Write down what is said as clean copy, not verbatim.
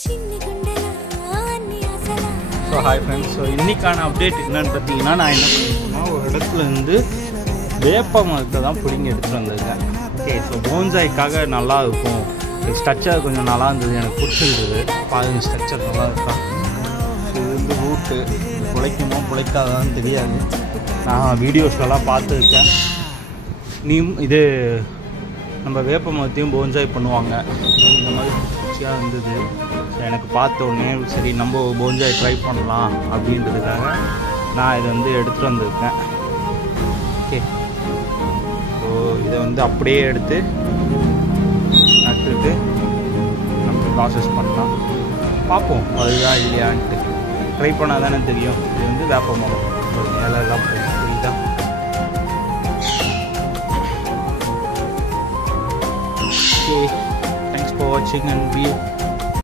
So hi friends. So இன்றைக்கான update என்னென்னு பார்த்தீங்கன்னா, நான் என்ன பண்ணியிருக்கேன்னா ஒரு இடத்துலேருந்து வேப்ப மரத்தை தான் பிடிங்கி எடுத்துகிட்டு வந்திருக்கேன். ஓகே, ஸோ போன்சாய்க்காக நல்லா இருக்கும். ஸ்ட்ரக்சர் கொஞ்சம் நல்லா இருந்தது, எனக்கு பிடிச்சிருந்தது. பாருங்கள், ஸ்ட்ரக்சர் நல்லா இருக்கா. இது வந்து ரூட்டு பிழைக்குமோ பிழைக்காதான்னு தெரியாது. நான் வீடியோஸ்லாம் பார்த்துருக்கேன். இது நம்ம வேப்ப மரத்தையும் போன்சாய் பண்ணுவாங்க. இந்த மாதிரி பிடிச்சியாக இருந்தது. எனக்கு பார்த்த உடனே சரி நம்ம போன்சாய் ட்ரை பண்ணலாம் அப்படின்றதுக்காக நான் இதை வந்து எடுத்துகிட்டு வந்திருக்கேன். ஓகே, ஸோ இதை வந்து அப்படியே எடுத்து நட்டுட்டு நம்ம ப்ராசஸ் பண்ணலாம். பார்ப்போம் அதுதான் இல்லையான்ட்டு. ட்ரை பண்ணால் தானே தெரியும். இது வந்து வேப்ப மரம் இலையெல்லாம் புரியுதா. Okay, thanks for watching and be